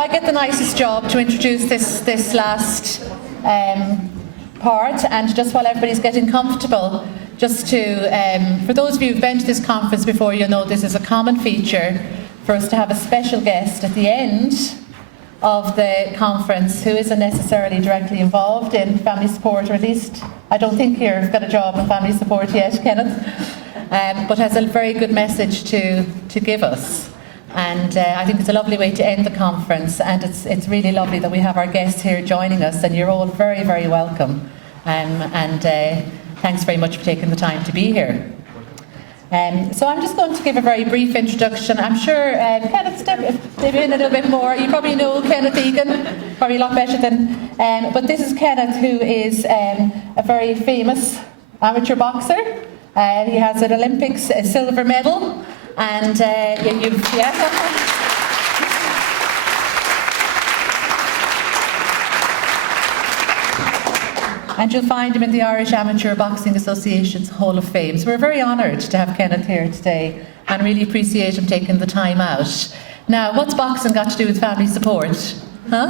I get the nicest job to introduce this last part, and just while everybody's getting comfortable, just to, for those of you who've been to this conference before, you'll know this is a common feature for us to have a special guest at the end of the conference who isn't necessarily directly involved in family support, or at least I don't think you've got a job in family support yet, Kenneth, but has a very good message to give us. And I think it's a lovely way to end the conference, and it's really lovely that we have our guests here joining us, and you're all very, very welcome. And thanks very much for taking the time to be here. So I'm just going to give a very brief introduction. I'm sure Kenneth, step in a little bit more. You probably know Kenneth Egan, probably a lot better than... but this is Kenneth, who is a very famous amateur boxer. He has an Olympics silver medal, and and you'll find him in the Irish Amateur Boxing Association's Hall of Fame. So we're very honoured to have Kenneth here today, and really appreciate him taking the time out. Now, what's boxing got to do with family support? Huh?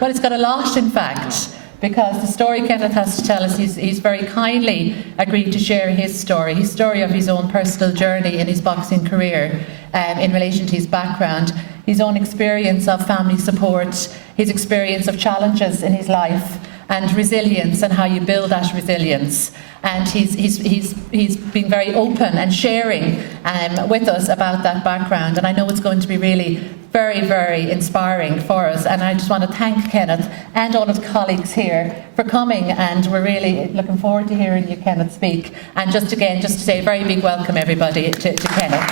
Well, it's got a lot, in fact, because the story Kenneth has to tell us, he's very kindly agreed to share his story of his own personal journey in his boxing career, in relation to his background, his own experience of family support, his experience of challenges in his life, and resilience, and how you build that resilience. And he's been very open and sharing with us about that background, and I know it's going to be really very, very inspiring for us. And I just want to thank Kenneth and all of the colleagues here for coming, and we're really looking forward to hearing you, Kenneth, speak. And just to say a very big welcome, everybody, to Kenneth.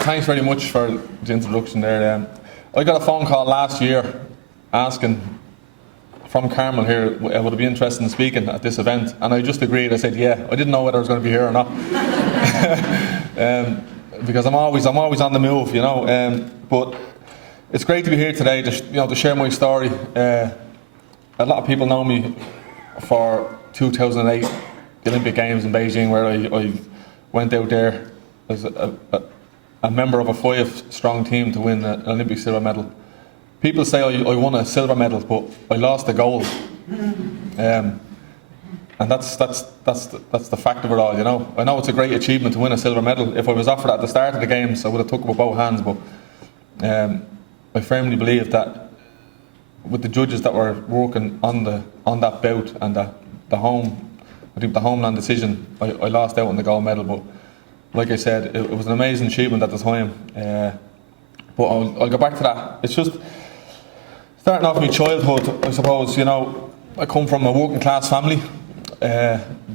Thanks very much for the introduction there. I got a phone call last year asking from Carmel here, would I be interested in speaking at this event, and I just agreed. I said yeah. I didn't know whether I was going to be here or not, because I'm always on the move, you know. But it's great to be here today, to share my story. A lot of people know me for 2008, the Olympic Games in Beijing, where I went out there as a member of a 5-strong team to win an Olympic silver medal. People say I won a silver medal, but I lost the gold. And that's the fact of it all, you know. I know it's a great achievement to win a silver medal. If I was offered at the start of the games, I would have took it with both hands. But I firmly believe that with the judges that were working on that bout and the homeland decision, I lost out on the gold medal. But like I said, it was an amazing achievement at the time. But I'll go back to that. It's just starting off my childhood, I suppose. You know, I come from a working class family,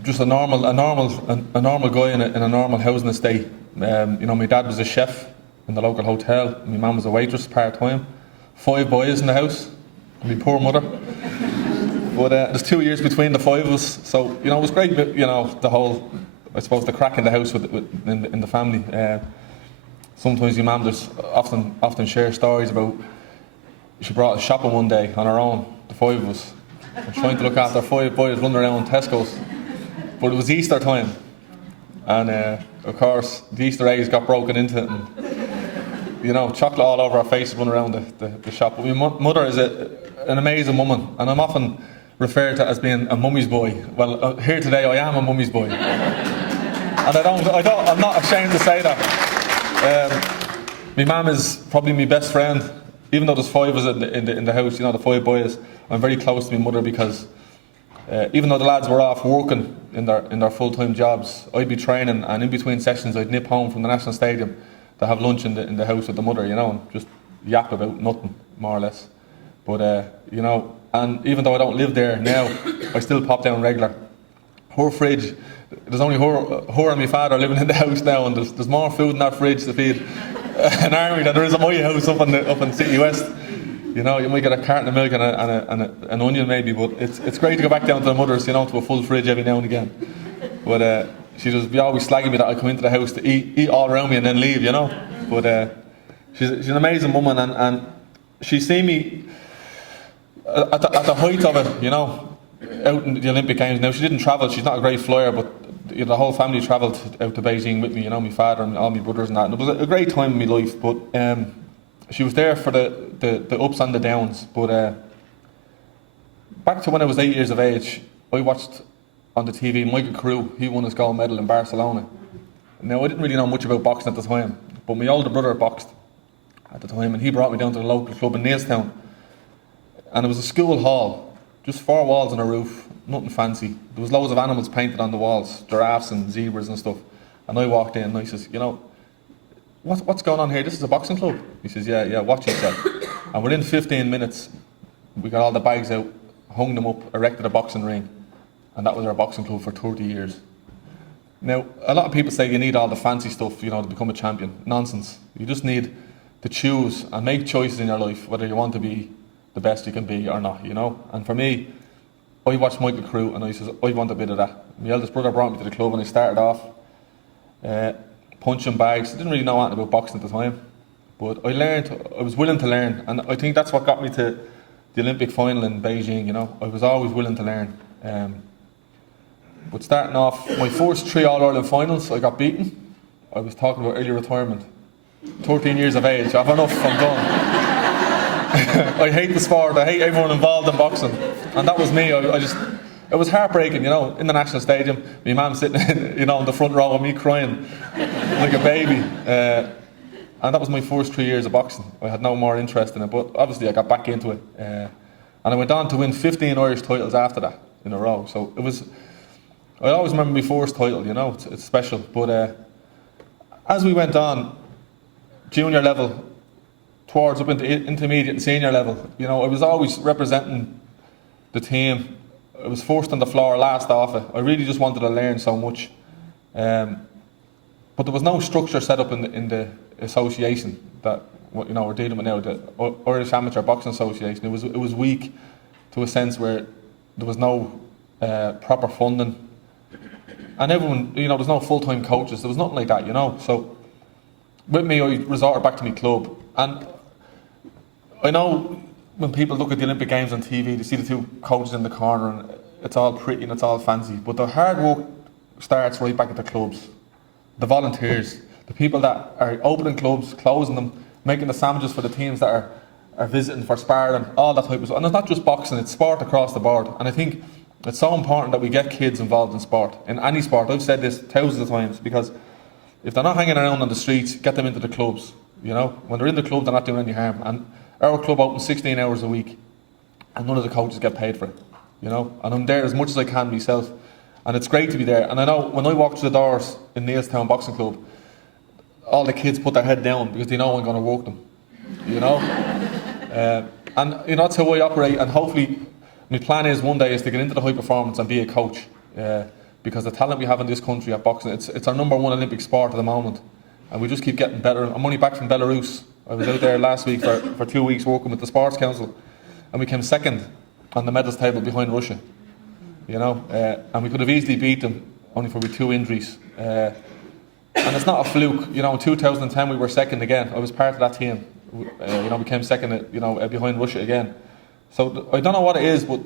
just a normal guy in a normal housing estate. You know, my dad was a chef in the local hotel. My mum was a waitress part time. 5 boys in the house. My poor mother. But there's 2 years between the 5 of us, so you know it was great. You know, the whole, I suppose, the crack in the house in the family. Sometimes your mum just often share stories about she brought us shopping one day on her own, the 5 of us, and trying to look after 5 boys running around Tesco's. But it was Easter time, and of course the Easter eggs got broken into it, and you know, chocolate all over our faces running around the shop. But my mother is an amazing woman, and I'm often referred to as being a mummy's boy. Well, here today I am a mummy's boy. And I'm not ashamed to say that. My mum is probably my best friend, even though there's 5 of us in the house, you know, the 5 boys. I'm very close to my mother because even though the lads were off working in their full-time jobs, I'd be training, and in between sessions I'd nip home from the National Stadium to have lunch in the house with the mother, you know, and just yap about nothing, more or less. But you know, and even though I don't live there now, I still pop down regular. Her fridge, there's only her and my father living in the house now, and there's more food in that fridge to feed an army than there is at my house up in City West. You know, you might get a carton of milk and an onion maybe, but it's great to go back down to the mother's, you know, to a full fridge every now and again. But she just be always slagging me that I come into the house to eat all around me and then leave, you know. But she's an amazing woman, and she's seen me at the height of it, you know, out in the Olympic Games. Now, she didn't travel, she's not a great flyer, but the whole family travelled out to Beijing with me, you know, my father and all my brothers and that. And it was a great time in my life, but she was there for the ups and the downs. But back to when I was 8 years of age, I watched on the TV Michael Carew. He won his gold medal in Barcelona. Now, I didn't really know much about boxing at the time, but my older brother boxed at the time, and he brought me down to the local club in Neilstown. And it was a school hall, just 4 walls and a roof, nothing fancy. There was loads of animals painted on the walls, giraffes and zebras and stuff. And I walked in and I says, you know, what's going on here? This is a boxing club. He says, yeah, watch yourself. And within 15 minutes, we got all the bags out, hung them up, erected a boxing ring. And that was our boxing club for 30 years. Now, a lot of people say you need all the fancy stuff, you know, to become a champion. Nonsense. You just need to choose and make choices in your life, whether you want to be the best you can be or not, you know. And for me, I watched Michael Carew and I says, I want a bit of that. My eldest brother brought me to the club and I started off punching bags. I didn't really know anything about boxing at the time, but I was willing to learn, and I think that's what got me to the Olympic final in Beijing, you know. I was always willing to learn. But starting off, my first 3 All-Ireland finals, I got beaten. I was talking about early retirement. 13 years of age, I've enough, I'm done. I hate the sport, I hate everyone involved in boxing. And that was me, it was heartbreaking, you know, in the National Stadium, my mum sitting in, you know, in the front row with me crying like a baby. And that was my first 3 years of boxing. I had no more interest in it, but obviously I got back into it. And I went on to win 15 Irish titles after that in a row. So it was, I always remember my first title, you know, it's special. But as we went on, junior level, towards up into intermediate and senior level, you know, I was always representing the team. I was first on the floor, last off it. I really just wanted to learn so much. But there was no structure set up in the association that, you know, we're dealing with now, the Irish Amateur Boxing Association. It was weak to a sense where there was no proper funding. And everyone, you know, there's no full-time coaches. There was nothing like that, you know. So with me, I resorted back to my club. And I know when people look at the Olympic Games on TV, they see the 2 coaches in the corner and it's all pretty and it's all fancy. But the hard work starts right back at the clubs. The volunteers, the people that are opening clubs, closing them, making the sandwiches for the teams that are visiting for sparring, all that type of stuff. And it's not just boxing, it's sport across the board. And I think it's so important that we get kids involved in sport, in any sport. I've said this thousands of times, because if they're not hanging around on the streets, get them into the clubs. You know, when they're in the club, they're not doing any harm. And our club opens 16 hours a week, and none of the coaches get paid for it. You know, and I'm there as much as I can myself, and it's great to be there. And I know when I walk through the doors in Neilstown Boxing Club, all the kids put their head down because they know I'm going to work them. You know, and you know that's how I operate. And hopefully, my plan is one day is to get into the high performance and be a coach, because the talent we have in this country at boxing, it's our #1 Olympic sport at the moment, and we just keep getting better. I'm only back from Belarus. I was out there last week for 2 weeks working with the Sports Council, and we came second on the medals table behind Russia. You know, and we could have easily beat them, only for 2 injuries. And it's not a fluke. You know, in 2010 we were second again. I was part of that team. You know, we came second, you know, behind Russia again. So I don't know what it is, but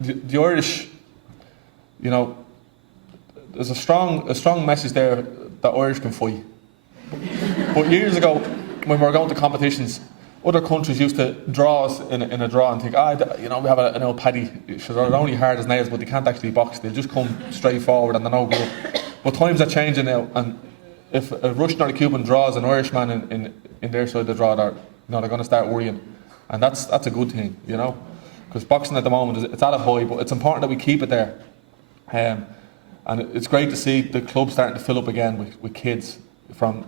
the Irish, you know, there's a strong message there that Irish can fight. But years ago, when we were going to competitions, other countries used to draw us in a draw and think, you know, we have an old paddy, they're only hard as nails, but they can't actually box. They'll just come straight forward and they're no good. But times are changing now, and if a Russian or a Cuban draws an Irishman in their side of the draw, they're going to start worrying. And that's a good thing, you know, because boxing at the moment it's at a high, but it's important that we keep it there. And it's great to see the club starting to fill up again with kids from,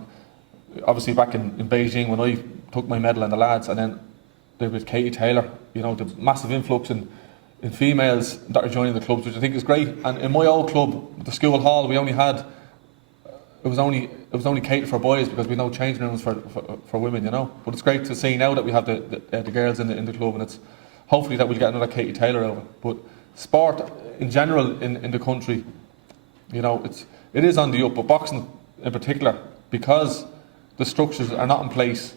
obviously back in Beijing when I took my medal and the lads, and then there was Katie Taylor, you know, the massive influx in females that are joining the clubs, which I think is great. And in my old club, the school hall, we only had, it was only catered for boys because we had no changing rooms for women, you know. But it's great to see now that we have the girls in the club, and it's hopefully that we'll get another Katie Taylor over. But sport in general in the country, you know, it is on the up, but boxing in particular, because the structures are not in place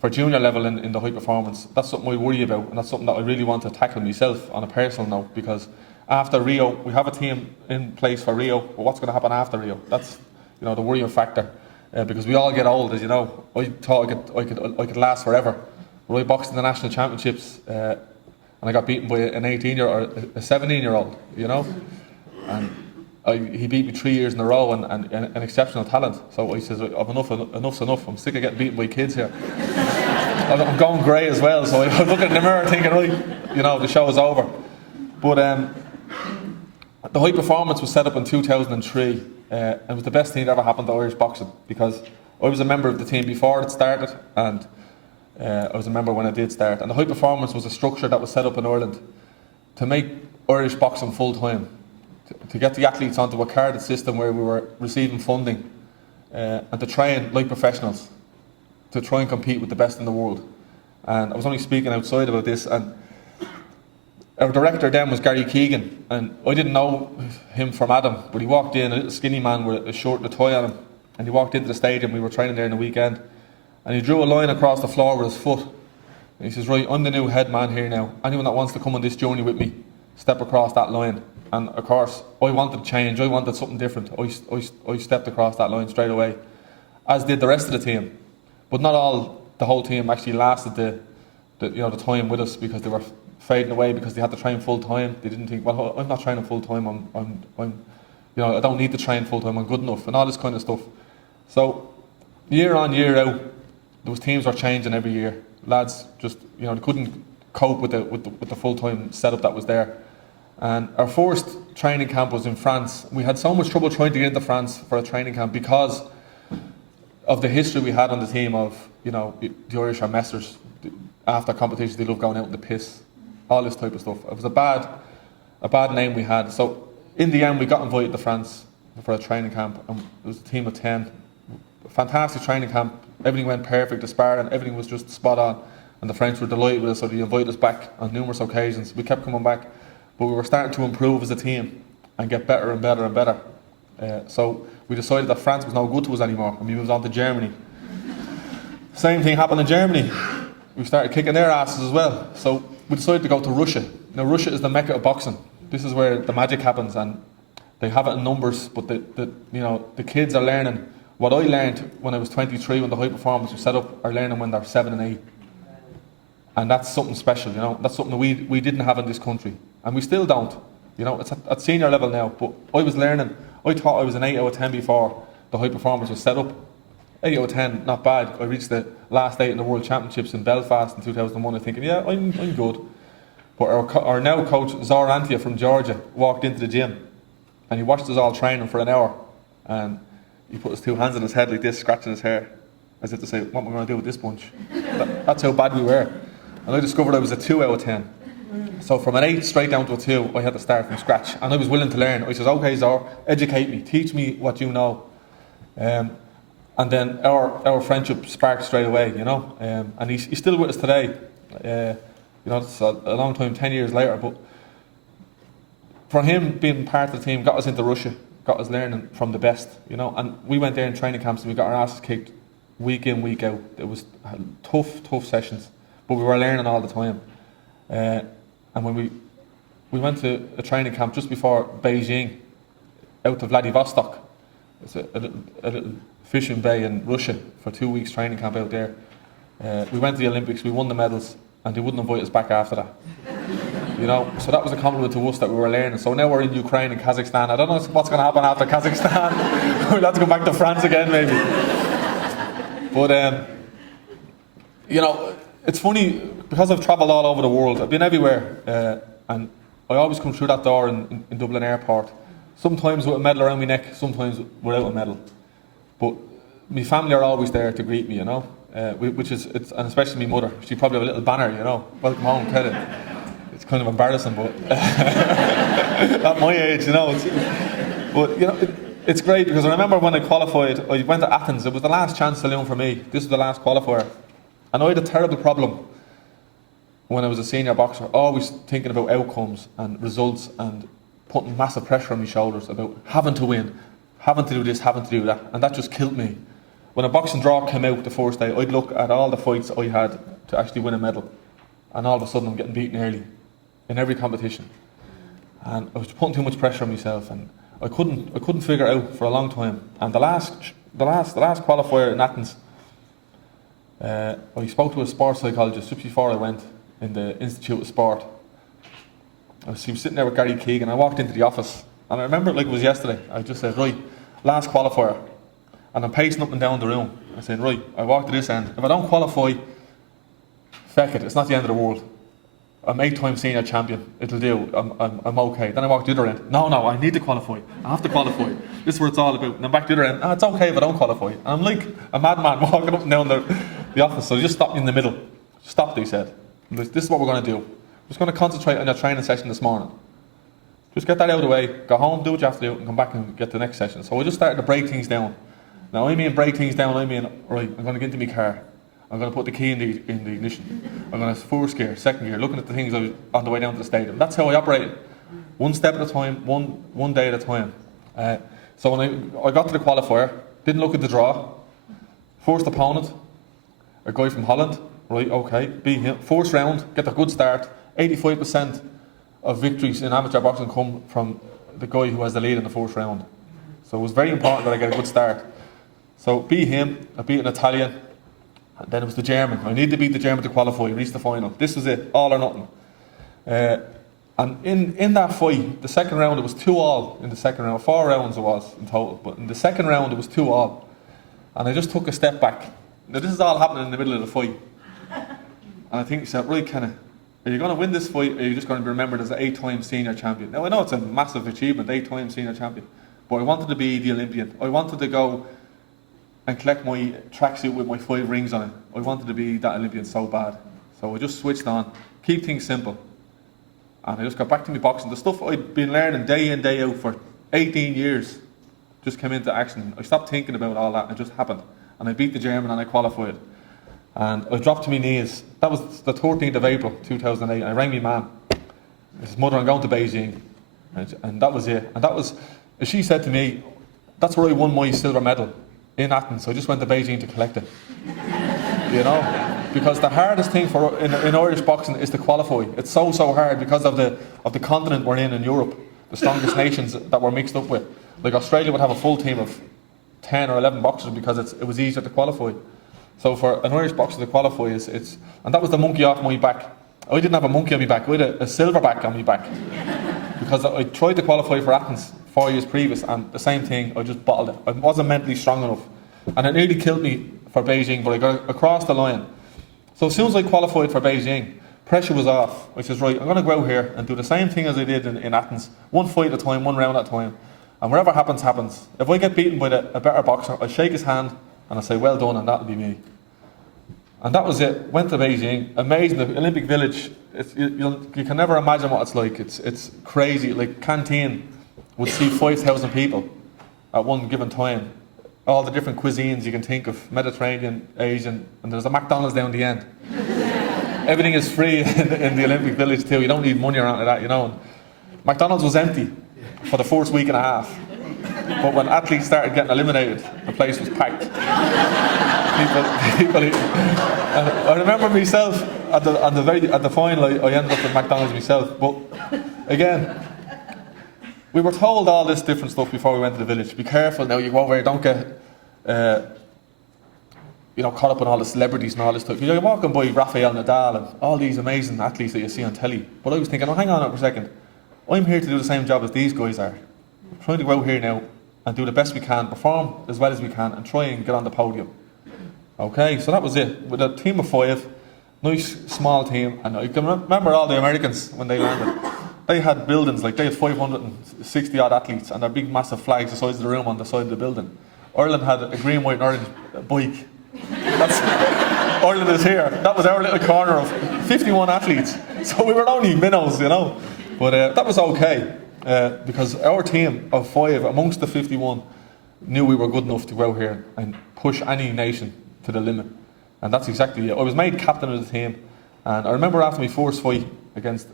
for junior level in the high performance, that's something I worry about, and that's something that I really want to tackle myself on a personal note, because after Rio, we have a team in place for Rio, but what's going to happen after Rio? That's, the worrying factor, because we all get old, as you know. I thought I could last forever. But I boxed in the national championships, and I got beaten by an 18-year or a 17-year-old, and he beat me 3 years in a row, and an exceptional talent. So I says, enough's enough. I'm sick of getting beaten by kids here. I'm going grey as well, so I was looking in the mirror thinking, right, the show is over. But the high performance was set up in 2003. It was the best thing that ever happened to Irish boxing, because I was a member of the team before it started, and I was a member when it did start. And the high performance was a structure that was set up in Ireland to make Irish boxing full time, to get the athletes onto a carded system where we were receiving funding, and to train like professionals, to try and compete with the best in the world. And I was only speaking outside about this, and our director then was Gary Keegan, and I didn't know him from Adam, but he walked in, a little skinny man with a shirt and a tie on him, and he walked into the stadium. We were training there in the weekend, and he drew a line across the floor with his foot, and he says, right, I'm the new head man here now. Anyone that wants to come on this journey with me, step across that line. And of course, I wanted change, I wanted something different. I stepped across that line straight away, as did the rest of the team. But not the whole team actually lasted the time with us, because they were fading away because they had to train full time. They didn't think, well, I'm not training full time. I don't need to train full time. I'm good enough, and all this kind of stuff. So year on, year out, those teams were changing every year. Lads just, they couldn't cope with the full time setup that was there. And our first training camp was in France. We had so much trouble trying to get into France for a training camp because of the history we had on the team of, the Irish are messers. After competitions, they love going out in the piss. All this type of stuff. It was a bad name we had. So in the end, we got invited to France for a training camp, and it was a team of 10. Fantastic training camp. Everything went perfect. The sparring, everything was just spot on. And the French were delighted with us, so they invited us back on numerous occasions. We kept coming back, but we were starting to improve as a team and get better and better and better. So we decided that France was no good to us anymore, and we moved on to Germany. Same thing happened in Germany. We started kicking their asses as well. So we decided to go to Russia. Now, Russia is the mecca of boxing. This is where the magic happens, and they have it in numbers, but the kids are learning what I learned when I was 23, when the high performance was set up, are learning when they're 7 and 8. And that's something special, That's something that we didn't have in this country. And we still don't. It's at senior level now, but I was learning. I thought I was an 8 out of 10 before the high performance was set up. 8 out of 10, not bad. I reached the last 8 in the World Championships in Belfast in 2001. I'm thinking, yeah, I'm good. But our now coach, Zor Antia from Georgia, walked into the gym, and he watched us all training for an hour, and he put his 2 hands on his head like this, scratching his hair, as if to say, what am I going to do with this bunch? That's how bad we were. And I discovered I was a 2 out of 10. So from an 8 straight down to a 2, I had to start from scratch, and I was willing to learn. I says, okay, Zor, educate me, teach me what you know. And then our friendship sparked straight away, and he's still with us today. It's a long time, 10 years later, but for him being part of the team got us into Russia, got us learning from the best, and we went there in training camps and we got our asses kicked week in, week out. It was tough sessions, but we were learning all the time. And when we went to a training camp just before Beijing, out of Vladivostok. It's a little fishing bay in Russia for 2 weeks training camp out there. We went to the Olympics, we won the medals, and they wouldn't invite us back after that. So that was a compliment to us that we were learning. So now we're in Ukraine and Kazakhstan. I don't know what's going to happen after Kazakhstan. We'll have to go back to France again, maybe. But it's funny, because I've travelled all over the world. I've been everywhere, and I always come through that door in Dublin Airport. Sometimes with a medal around my neck, sometimes without a medal. But my family are always there to greet me, which is, and especially my mother. She probably have a little banner, welcome home, Kenneth. It's kind of embarrassing, but at my age, it's great, because I remember when I qualified, I went to Athens. It was the last chance saloon for me. This was the last qualifier. And I had a terrible problem when I was a senior boxer, always thinking about outcomes and results and putting massive pressure on my shoulders about having to win, having to do this, having to do that, and that just killed me. When a boxing draw came out the first day, I'd look at all the fights I had to actually win a medal, and all of a sudden I'm getting beaten early in every competition. and I was putting too much pressure on myself, and I couldn't figure it out for a long time. And the last qualifier in Athens, I spoke to a sports psychologist just before I went in the Institute of Sport. He was sitting there with Gary Keegan. I walked into the office, and I remember it like it was yesterday. I just said, right, last qualifier. And I'm pacing up and down the room. I said, right, I walk to this end. If I don't qualify, feck it, it's not the end of the world. I'm 8-time senior champion. It'll do. I'm okay. Then I walk to the other end. No, I need to qualify. I have to qualify. This is what it's all about. And I'm back to the other end. It's okay if I don't qualify. And I'm like a madman walking up and down the office. So they just stopped me in the middle. Stop, they said. This is what we're going to do. We're just going to concentrate on your training session this morning. Just get that out of the way. Go home, do what you have to do, and come back and get the next session. So we just started to break things down. Now, I mean break things down, I mean, right, I'm going to get into my car. I'm going to put the key in the ignition. I'm going to first gear, second gear, looking at the things on the way down to the stadium. That's how I operated. One step at a time, one day at a time. So when I got to the qualifier, didn't look at the draw. First opponent, a guy from Holland. Right, okay, beat him. First round, get a good start. 85% of victories in amateur boxing come from the guy who has the lead in the first round. So it was very important that I get a good start. So beat him, I beat an Italian, and then it was the German. I needed to beat the German to qualify, reach the final. This was it, all or nothing. And in that fight, the second round, it was 2-2 in the second round. 4 rounds it was in total, but in the second round it was 2-2. And I just took a step back. Now this is all happening in the middle of the fight. And I think, so, right, Kenneth, are you going to win this fight, or are you just going to be remembered as an 8-time senior champion? Now I know it's a massive achievement, 8-time senior champion, but I wanted to be the Olympian. I wanted to go and collect my tracksuit with my 5 rings on it. I wanted to be that Olympian so bad. So I just switched on, keep things simple. And I just got back to my boxing. The stuff I'd been learning day in, day out for 18 years just came into action. I stopped thinking about all that, and it just happened. And I beat the German and I qualified. And I dropped to my knees. That was the 13th of April 2008. And I rang my man. His mother, I'm going to Beijing. And that was it. And that was, as she said to me, that's where I won my silver medal, in Athens. So I just went to Beijing to collect it. You know? Because the hardest thing in Irish boxing is to qualify. It's so hard because of the continent we're in Europe, the strongest nations that we're mixed up with. Like Australia would have a full team of 10 or 11 boxers because it was easier to qualify. So for an Irish boxer to qualify, and that was the monkey off my back. I didn't have a monkey on my back, I had a silverback on my back. Because I tried to qualify for Athens 4 years previous, and the same thing, I just bottled it. I wasn't mentally strong enough. And it nearly killed me for Beijing, but I got across the line. So as soon as I qualified for Beijing, pressure was off. I said, right, I'm going to go out here and do the same thing as I did in Athens. One fight at a time, one round at a time. And whatever happens, happens. If I get beaten by a better boxer, I shake his hand and I say, well done, and that'll be me. And that was it. Went to Beijing. Amazing. The Olympic Village, you can never imagine what it's like. It's crazy. Like canteen would see 5,000 people at one given time. All the different cuisines you can think of, Mediterranean, Asian, and there's a McDonald's down the end. Everything is free in the Olympic Village too. You don't need money around that, you know. And McDonald's was empty for the first week and a half. But when athletes started getting eliminated, the place was packed. People eating. And I remember myself at the final, I ended up at McDonald's myself. But again, we were told all this different stuff before we went to the village. Be careful now, you go over here, don't get caught up in all the celebrities and all this stuff. You're walking by Rafael Nadal and all these amazing athletes that you see on telly. But I was thinking, hang on for a second. I'm here to do the same job as these guys are. I'm trying to go out here now and do the best we can, perform as well as we can, and try and get on the podium. Okay, so that was it. With a team of 5, nice small team, and I can remember all the Americans when they landed. They had buildings, like they had 560 odd athletes, and their big massive flags the size of the room on the side of the building. Ireland had a green, white and orange bike. Ireland is here. That was our little corner of 51 athletes. So we were only minnows, you know. But that was okay, because our team of 5 amongst the 51 knew we were good enough to go out here and push any nation to the limit. And that's exactly it. I was made captain of the team, and I remember after my first fight against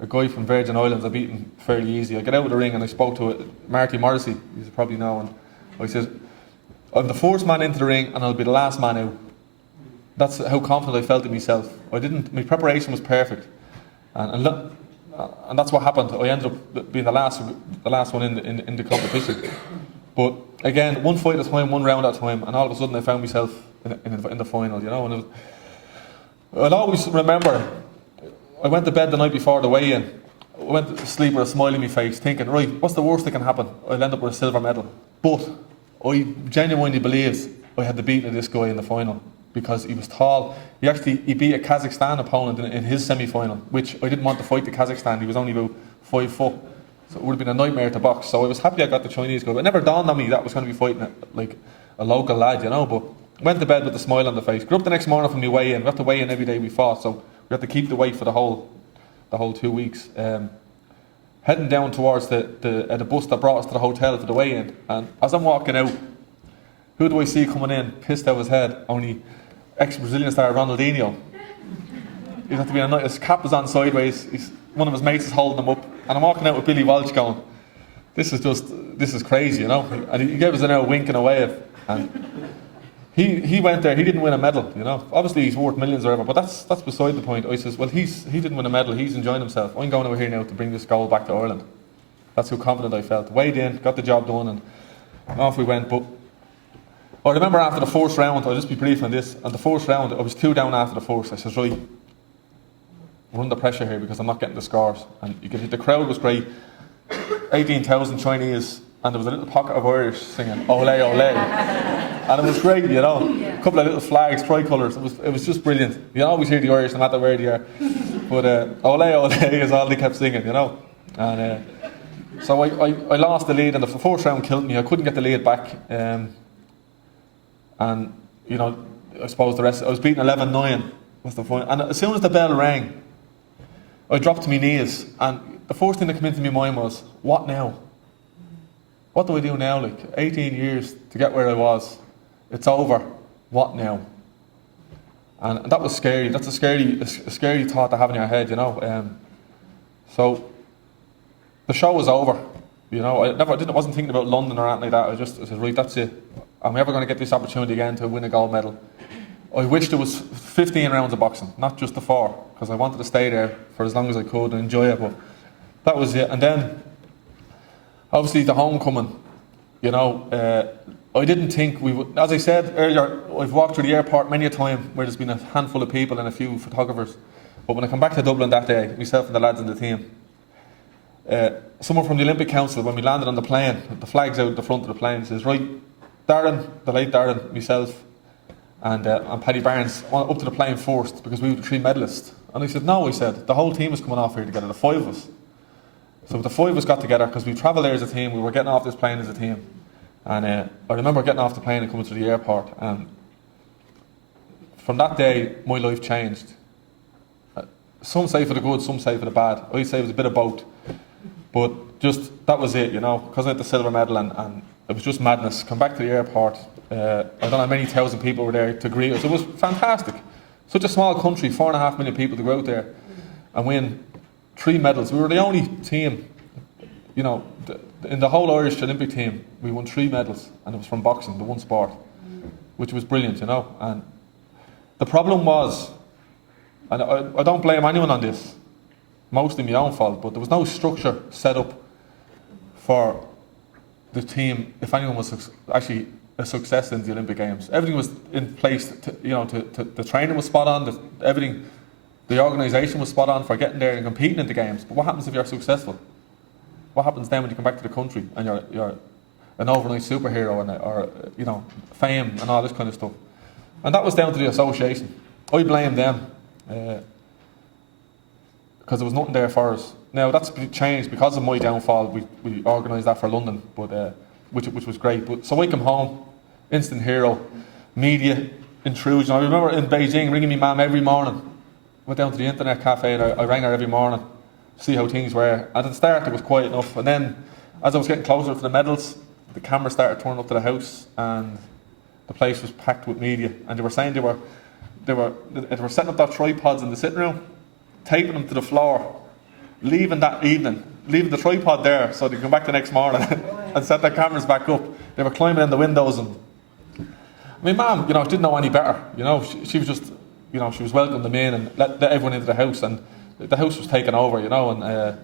a guy from Virgin Islands, I beat him fairly easy. I got out of the ring and I spoke to Marty Morrissey, you probably know, and I said, I'm the first man into the ring and I'll be the last man out. That's how confident I felt in myself. My preparation was perfect. And look, and that's what happened. I ended up being the last one in the competition. But again, one fight at a time, one round at a time, and all of a sudden I found myself in the final, you know. And I'll always remember, I went to bed the night before the weigh-in. I went to sleep with a smile on my face, thinking, right, what's the worst that can happen? I'll end up with a silver medal. But I genuinely believed I had the beating of this guy in the final because he was tall. He beat a Kazakhstan opponent in his semi-final, which I didn't want to fight the Kazakhstan. He was only about 5 foot. So it would have been a nightmare to box. So I was happy I got the Chinese guy. But it never dawned on me that was going to be fighting like a local lad, you know. But went to bed with a smile on the face. Grew up the next morning from my weigh-in. We had to weigh in every day we fought. So we had to keep the weight for the whole 2 weeks. Heading down towards the bus that brought us to the hotel for the weigh-in. And as I'm walking out, who do I see coming in, pissed out of his head? Only ex-Brazilian star Ronaldinho. He's had to be a night. His cap was on sideways. One of his mates is holding him up. And I'm walking out with Billy Walsh going, this is crazy, you know. And he gave us a wink and a wave. And he went there, he didn't win a medal, you know. Obviously he's worth millions or whatever, but that's beside the point. I says, well, he didn't win a medal, he's enjoying himself. I'm going over here now to bring this gold back to Ireland. That's how confident I felt. Weighed in, got the job done, and off we went. But I remember after the first round, I'll just be brief on this, and the first round, I was 2 down after the first. I says, right, we're under pressure here because I'm not getting the scores. And the crowd was great, 18,000 Chinese, and there was a little pocket of Irish singing, ole, ole. And it was great, you know. A couple of little flags, tricolours. It was just brilliant. You always hear the Irish no matter where they are. But ole, ole is all they kept singing, you know. And so I lost the lead, and the first round killed me. I couldn't get the lead back. And, you know, I suppose the rest, I was beating 11-9. Was the point. And as soon as the bell rang, I dropped to my knees. And the first thing that came into my mind was, what now? What do I do now? Like 18 years to get where I was. It's over. What now? And that was scary. That's a scary thought to have in your head, you know. So the show was over. You know, I wasn't thinking about London or anything like that. I said, right, that's it. I'm never going to get this opportunity again to win a gold medal. I wished there was 15 rounds of boxing, not just the 4, because I wanted to stay there for as long as I could and enjoy it. But that was it. And then, obviously, the homecoming. You know, I didn't think we would. As I said earlier, I've walked through the airport many a time where there's been a handful of people and a few photographers. But when I come back to Dublin that day, myself and the lads in the team, someone from the Olympic Council, when we landed on the plane, the flag's out the front of the plane, says, right, Darren, the late Darren, myself, and Paddy Barnes up to the plane first because we were the 3 medalists. And I said, no, I said, the whole team is coming off here together, the 5 of us. So the 5 of us got together because we travelled there as a team, we were getting off this plane as a team. And I remember getting off the plane and coming to the airport, and from that day, my life changed. Some say for the good, some say for the bad. I say it was a bit of both. But just, that was it, you know, because I had the silver medal and it was just madness. Come back to the airport, I don't know how many thousand people were there to greet us. It was fantastic. Such a small country, 4.5 million people to go out there and win 3 medals. We were the only team, you know, in the whole Irish Olympic team, we won 3 medals, and it was from boxing, the one sport, which was brilliant, you know. And the problem was, and I don't blame anyone on this, mostly my own fault, but there was no structure set up for the team, if anyone was actually a success in the Olympic Games. Everything was in place, the training was spot on, the organisation was spot on for getting there and competing in the Games. But what happens if you're successful? What happens then when you come back to the country and you're an overnight superhero or you know, fame and all this kind of stuff? And that was down to the association. I blame them because there was nothing there for us. Now that's changed because of my downfall. We organised that for London, but which was great. But so I come home, instant hero, media intrusion. I remember in Beijing ringing my mum every morning. Went down to the internet cafe and I rang her every morning. See how things were. And at the start it was quiet enough, and then as I was getting closer to the medals, the camera started turning up to the house and the place was packed with media, and they were saying they were setting up their tripods in the sitting room, taping them to the floor, leaving the tripod there so they could come back the next morning and set their cameras back up. They were climbing in the windows, and my mum, you know, didn't know any better. You know, she was just, you know, she was welcoming them in and let everyone into the house, and the house was taken over, you know, and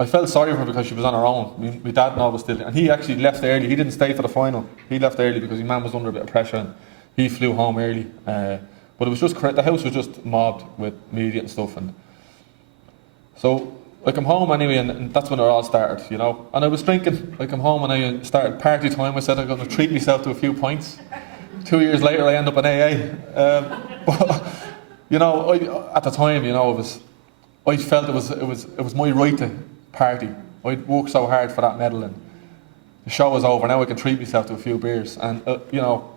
I felt sorry for her because she was on her own. My dad and all was still, and he actually left early. He didn't stay for the final. He left early because his mum was under a bit of pressure, and he flew home early. But it was just the house was just mobbed with media and stuff, and so I come home anyway, and that's when it all started, you know. And I was drinking. I come home and I started party time. I said I'm going to treat myself to a few pints. 2 years later, I end up in AA. But you know, at the time, you know, I felt it was my right to party. I'd worked so hard for that medal, and the show was over. Now I can treat myself to a few beers, and you know,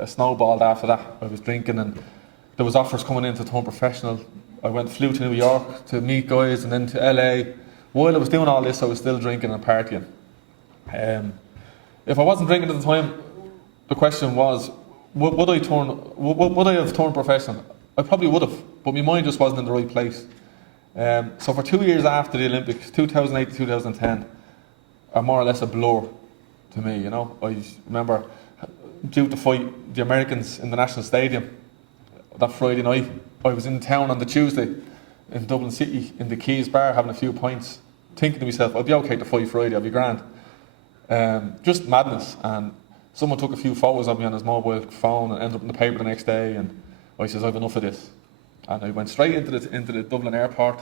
it snowballed after that. I was drinking, and there was offers coming in to turn professional. I flew to New York to meet guys, and then to LA. While I was doing all this, I was still drinking and partying. If I wasn't drinking at the time, the question was, would I have turned professional? I probably would have, but my mind just wasn't in the right place. So for 2 years after the Olympics, 2008 to 2010, are more or less a blur to me, you know. I remember due to fight the Americans in the National Stadium that Friday night. I was in town on the Tuesday in Dublin City in the Keys bar having a few pints, thinking to myself, I'll be okay to fight Friday, I'll be grand. Just madness. And someone took a few photos of me on his mobile phone and ended up in the paper the next day, and I says, I've enough of this. And I went straight into the Dublin airport,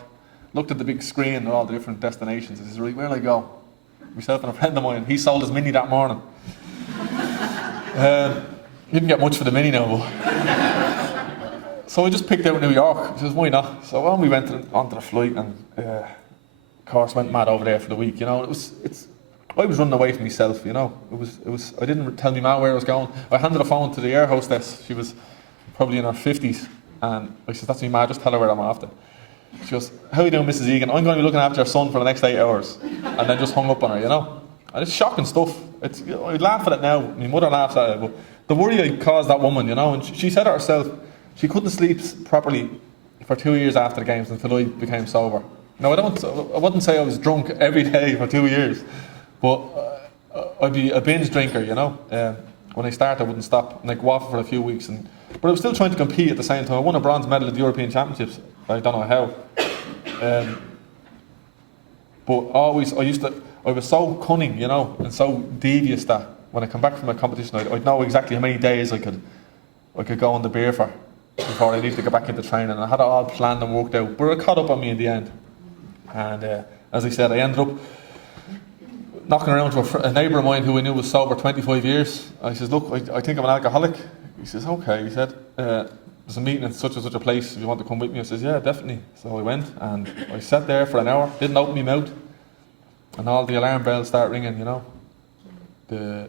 looked at the big screen and all the different destinations. I says, right, where'll I go? Myself and a friend of mine, he sold his Mini that morning. Didn't get much for the Mini now, but so I just picked out New York. He says, why not? So when we went onto the flight, and of course went mad over there for the week, you know. I was running away from myself, you know. It was I didn't tell my ma where I was going. I handed a phone to the air hostess. She was probably in her 50s, and I said, that's my ma, just tell her where I'm after. She goes, how are you doing, Mrs. Egan? I'm going to be looking after your son for the next 8 hours. And then just hung up on her, you know. And it's shocking stuff. You know, I laugh at it now. My mother laughs at it, but the worry I caused that woman, you know, and she said it herself. She couldn't sleep properly for 2 years after the games until I became sober. Now, I wouldn't say I was drunk every day for 2 years, but I'd be a binge drinker, you know. When I started, I wouldn't stop, and I'd go off for a few weeks. But I was still trying to compete at the same time. I won a bronze medal at the European Championships. I don't know how. But always, I was so cunning, you know, and so devious that when I come back from a competition, I'd know exactly how many days I could go on the beer for before I needed to go back into training. And I had it all planned and worked out, but it caught up on me in the end. And as I said, I ended up knocking around to a neighbour of mine who I knew was sober 25 years. I says, look, I think I'm an alcoholic. He says, okay. He said, there's a meeting in such and such a place, if you want to come with me. I says, yeah, definitely. So I went, and I sat there for an hour, didn't open my mouth, and all the alarm bells start ringing, you know, the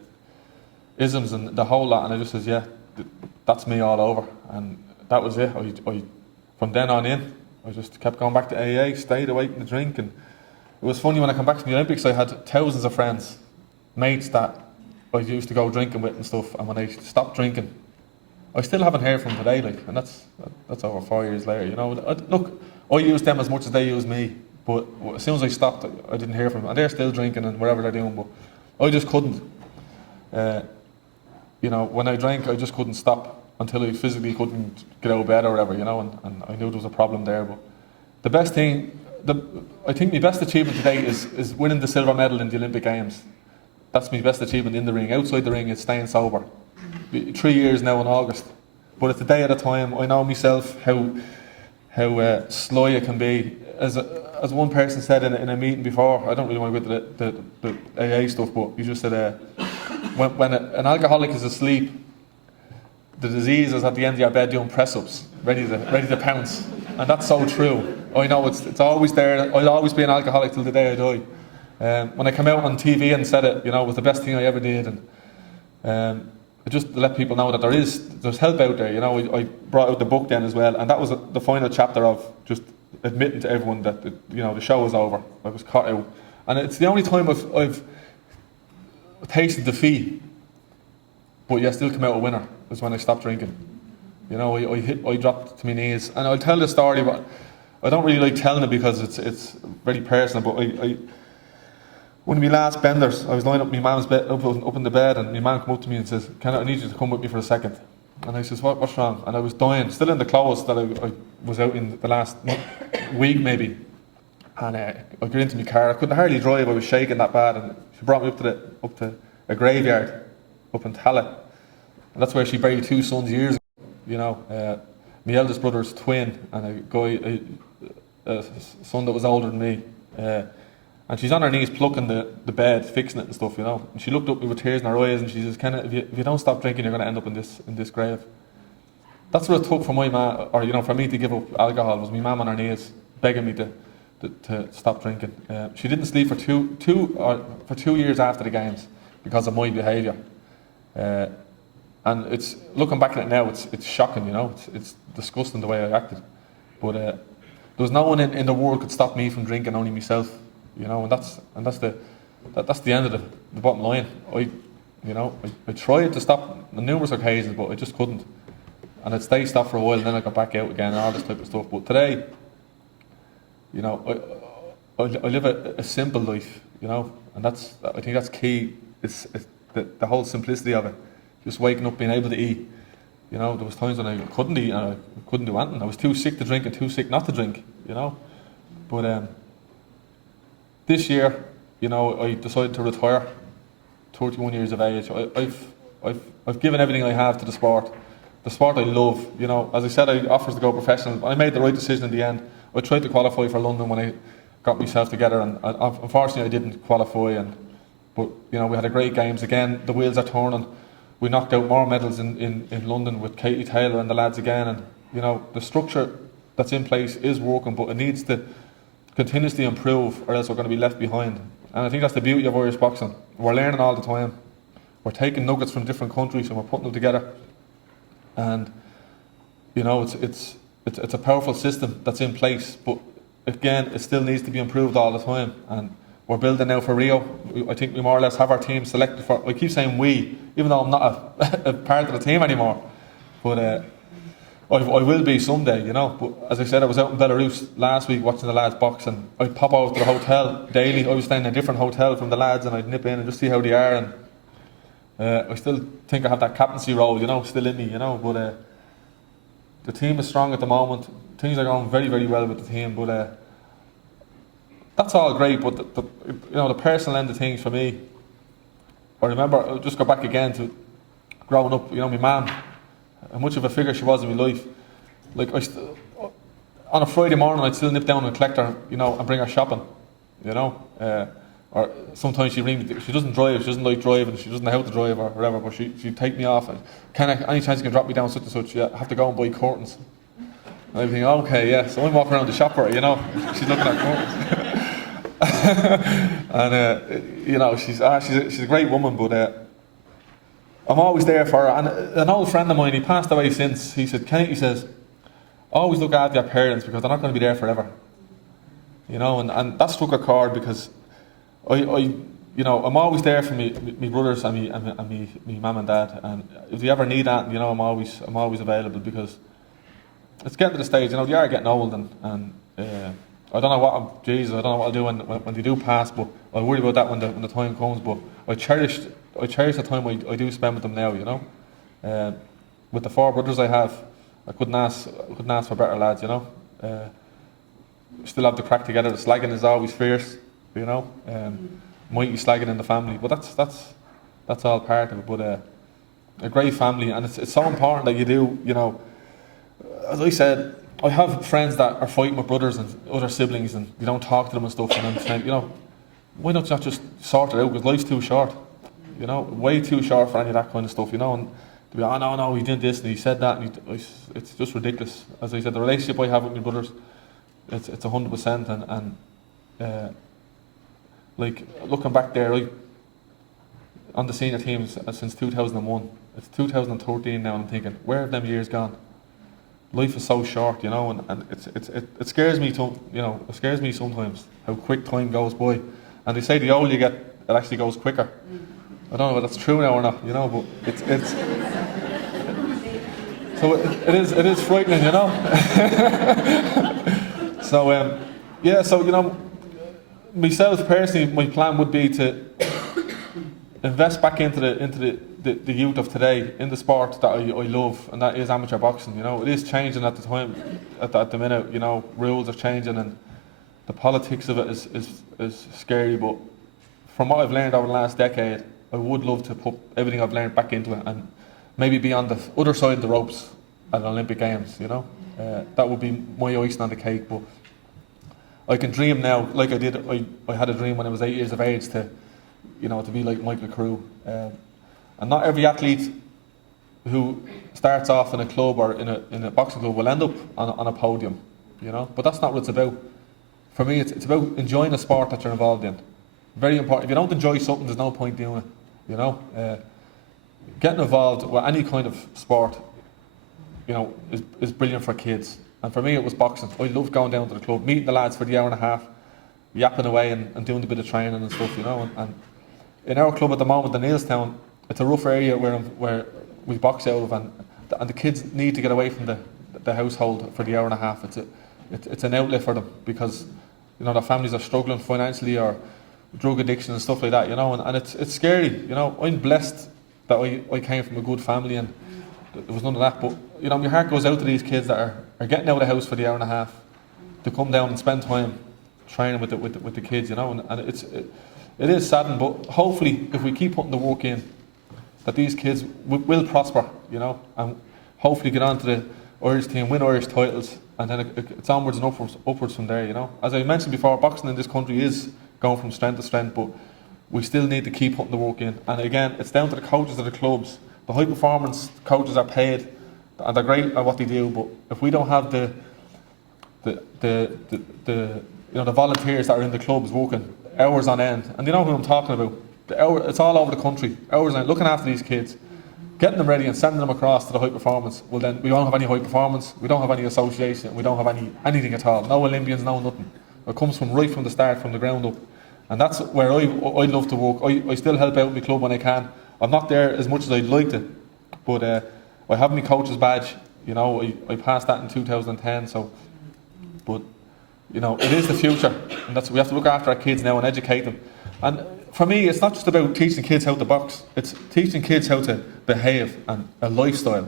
isms and the whole lot. And I just says, yeah, that's me all over. And that was it. I from then on in, I just kept going back to AA, stayed away from the drink. And it was funny, when I come back from the Olympics, I had thousands of friends, mates that I used to go drinking with and stuff. And when I stopped drinking, I still haven't heard from them today, like, and that's over 4 years later, you know. Look, I used them as much as they used me, but as soon as I stopped, I didn't hear from them. And they're still drinking and whatever they're doing, but I just couldn't. You know, when I drank, I just couldn't stop until I physically couldn't get out of bed or whatever, you know, and I knew there was a problem there. But the best thing, I think my best achievement today is winning the silver medal in the Olympic Games. That's my best achievement in the ring. Outside the ring, it's staying sober. 3 years now in August, but it's a day at a time. I know myself how sly I can be. As one person said in a meeting before, I don't really want to go into the AA stuff, but you just said when an alcoholic is asleep, the disease is at the end of your bed doing press-ups, ready to pounce, and that's so true. I know it's always there. I'll always be an alcoholic till the day I die. When I come out on TV and said it, you know, it was the best thing I ever did, and just to let people know that there's help out there. You know, I brought out the book then as well, and that was the final chapter of just admitting to everyone that the show was over. I was caught out, and it's the only time I've tasted defeat, but yeah, still come out a winner. Was when I stopped drinking. You know, I dropped to my knees, and I'll tell the story, but I don't really like telling it because it's very personal. But one of my last benders, I was lying up in my mum's bed, up in the bed, and my mum came up to me and says, Kenneth, I need you to come with me for a second. And I says, what's wrong? And I was dying, still in the clothes that I was out in the last week maybe. And I got into my car, I couldn't hardly drive, I was shaking that bad. And she brought me up to a graveyard up in Tallaght. And that's where she buried 2 sons years ago, my eldest brother's twin and a son that was older than me. And she's on her knees plucking the bed, fixing it and stuff, And she looked up at me with tears in her eyes and she says, Kenneth, if you don't stop drinking, you're going to end up in this grave. That's what it took for my man, or for me to give up alcohol, was my mum on her knees begging me to stop drinking. She didn't sleep for two years after the games because of my behaviour. And it's looking back at it now, it's shocking, It's disgusting the way I acted. But there was no one in the world could stop me from drinking, only myself. And that's the end of the bottom line. I tried to stop on numerous occasions, but I just couldn't. And I'd stay stopped for a while, and then I got back out again, and all this type of stuff. But today, I live a simple life, and I think that's key. It's the whole simplicity of it. Just waking up, being able to eat. There was times when I couldn't eat and I couldn't do anything. I was too sick to drink and too sick not to drink. But this year, I decided to retire. 31 years of age. I've given everything I have to the sport. The sport I love. As I said, I offers to go professional. I made the right decision in the end. I tried to qualify for London when I got myself together, and unfortunately I didn't qualify. But we had a great games again. The wheels are turning. We knocked out more medals in London with Katie Taylor and the lads again. And the structure that's in place is working, but it needs to continuously improve, or else we're going to be left behind. And I think that's the beauty of Irish boxing. We're learning all the time. We're taking nuggets from different countries and we're putting them together. And it's a powerful system that's in place, but again, it still needs to be improved all the time. And we're building now for Rio. I think we more or less have our team selected for. I keep saying we, even though I'm not a part of the team anymore. But I will be someday, But as I said, I was out in Belarus last week watching the lads box, and I'd pop over to the hotel daily. I was staying in a different hotel from the lads, and I'd nip in and just see how they are. And I still think I have that captaincy role, still in me, But the team is strong at the moment. Things are going very, very well with the team. But that's all great. But the personal end of things for me. I remember, I'll just go back again to growing up. My mum, how much of a figure she was in my life. Like on a Friday morning, I'd still nip down and collect her, and bring her shopping, or sometimes she ring. She doesn't drive. She doesn't like driving. She doesn't know how to drive or whatever. But she'd take me off and any chance you can drop me down such and such. I have to go and buy curtains. And I think, okay, yeah. So I'm walking around the shop for her, She's looking at curtains. And she's a great woman, but I'm always there for her. And an old friend of mine, he passed away since. He said, Kenneth, he says, always look after your parents because they're not going to be there forever. And that struck a chord because I'm always there for me brothers and me mum and dad. And if you ever need that, I'm always available, because it's getting to the stage, they are getting old, and I don't know what I don't know what I'll do when they do pass, but I'll worry about that when the time comes. But I cherish the time I do spend with them now. With the 4 brothers I have, I couldn't ask for better lads. Still have the crack together. The slagging is always fierce, mighty slagging in the family, but that's all part of it. But a great family, and it's so important that you do. As I said, I have friends that are fighting with brothers and other siblings, and you don't talk to them and stuff. And I'm saying, why not just sort it out? Because life's too short, way too short for any of that kind of stuff, And to be, no, he did this and he said that, and it's just ridiculous. As I said, the relationship I have with my brothers, it's 100%, and like looking back there, on the senior teams since 2001, it's 2013 now, and I'm thinking, where have them years gone? Life is so short, and it scares me it scares me sometimes how quick time goes by. And they say the older you get, it actually goes quicker. I don't know if that's true now or not, but it's so it is frightening, So myself personally, my plan would be to invest back into the youth of today in the sport that I love, and that is amateur boxing. You know, it is changing at the time, at the minute. You know, rules are changing, and the politics of it is scary. But from what I've learned over the last decade, I would love to put everything I've learned back into it, and maybe be on the other side of the ropes at the Olympic Games. You know, that would be my icing on the cake. But I can dream now, like I did. I had a dream when I was 8 years of age to be like Michael Crew. And not every athlete who starts off in a club or in a boxing club will end up on a podium, you know. But that's not what it's about. For me, it's about enjoying the sport that you're involved in. Very important. If you don't enjoy something, there's no point doing it, you know. Getting involved with any kind of sport, you know, is brilliant for kids. And for me, it was boxing. I loved going down to the club, meeting the lads for the hour and a half, yapping away and doing a bit of training and stuff, you know. And in our club at the moment, the Neilstown, it's a rough area where we box out of, and the kids need to get away from the household for the hour and a half. It's an outlet for them, because you know their families are struggling financially, or drug addiction and stuff like that, you know, and it's scary, you know. I'm blessed that I came from a good family and there was none of that, but you know, my heart goes out to these kids that are getting out of the house for the hour and a half to come down and spend time training with the kids, you know, and it is saddening, but hopefully if we keep putting the work in, that these kids will prosper, you know, and hopefully get on to the Irish team, win Irish titles, and then it's onwards and upwards from there, you know. As I mentioned before, boxing in this country is going from strength to strength, but we still need to keep putting the work in. And again, it's down to the coaches of the clubs. The high performance coaches are paid, and they're great at what they do, but if we don't have the volunteers that are in the clubs working hours on end, and you know who I'm talking about, it's all over the country, hours on end, looking after these kids, getting them ready and sending them across to the high performance. Well, then we don't have any high performance, we don't have any association, we don't have anything at all, no Olympians, no nothing. It comes from right from the start, from the ground up, and that's where I love to work. I still help out my club when I can. I'm not there as much as I'd like to, but I have my coach's badge, you know. I passed that in 2010, so, but you know, it is the future, and we have to look after our kids now and educate them. And for me, it's not just about teaching kids how to box, it's teaching kids how to behave and a lifestyle,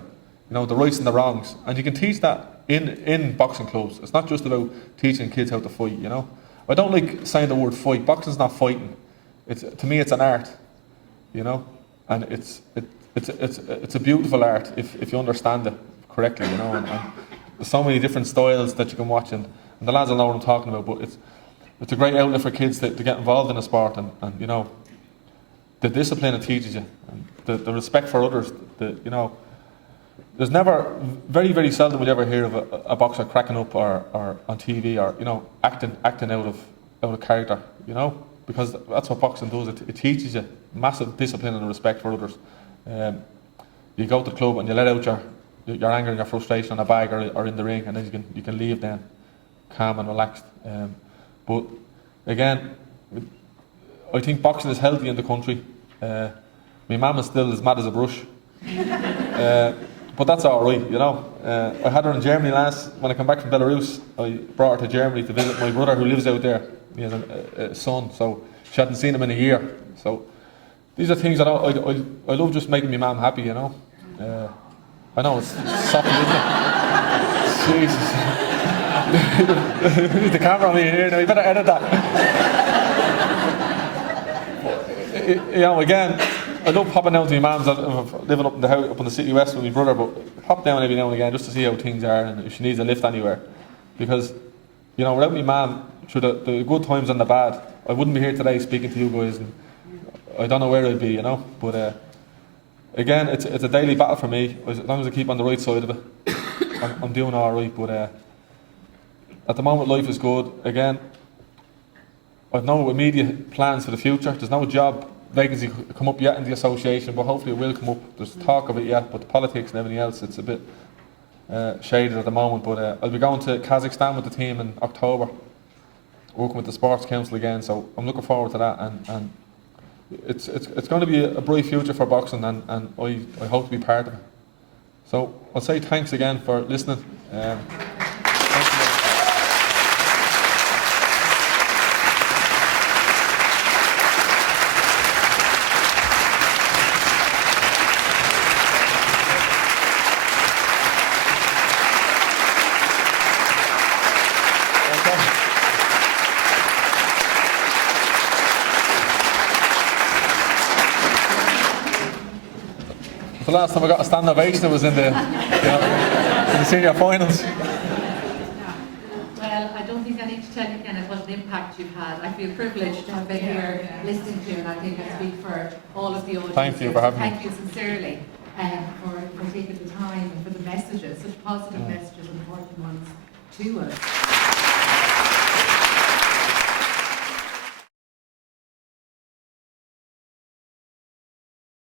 you know, the rights and the wrongs. And you can teach that in boxing clubs. It's not just about teaching kids how to fight, you know. I don't like saying the word fight. Boxing's not fighting. To me, it's an art, you know, and it's a beautiful art if you understand it correctly, you know. And there's so many different styles that you can watch, and the lads will know what I'm talking about. But it's a great outlet for kids to get involved in a sport, and you know, the discipline it teaches you, and the respect for others. You know, there's never, very, very seldom will you ever hear of a boxer cracking up or on TV, or you know, acting out of character, you know, because that's what boxing does. It teaches you massive discipline and respect for others. You go to the club and you let out your anger and your frustration on a bag or in the ring, and then you can leave then calm and relaxed. But again, I think boxing is healthy in the country. My mum is still as mad as a brush, but that's all right, you know. I had her in Germany when I came back from Belarus. I brought her to Germany to visit my brother who lives out there. He has a son, so she hadn't seen him in a year. So these are things that I love, just making my mum happy, you know. I know it's soppy, isn't it? Jesus. The camera on me here now, you better edit that. You know, again, I love popping down to my mum's. Living up in the house, up in the city west with my brother, but pop down every now and again just to see how things are and if she needs a lift anywhere. Because, you know, without my mum, through the good times and the bad, I wouldn't be here today speaking to you guys, and I don't know where I'd be, you know. But again, it's a daily battle for me. As long as I keep on the right side of it, I'm doing all right. But at the moment, life is good. Again, I've no immediate plans for the future. There's no job vacancy come up yet in the association, but hopefully it will come up. There's talk of it yet, but the politics and everything else, it's a bit shaded at the moment. But I'll be going to Kazakhstan with the team in October, working with the Sports Council again, so I'm looking forward to that, and it's going to be a bright future for boxing, and I hope to be part of it. So I'll say thanks again for listening. The last time I got a stand ovation, it was in the, in the senior finals. Well, I don't think I need to tell you, Kenneth, what an impact you've had. I feel privileged to have been here listening to you, and I think I speak for all of the audience. Thank you for having me. Thank you sincerely for taking the time and for the messages, such positive messages, important ones to us.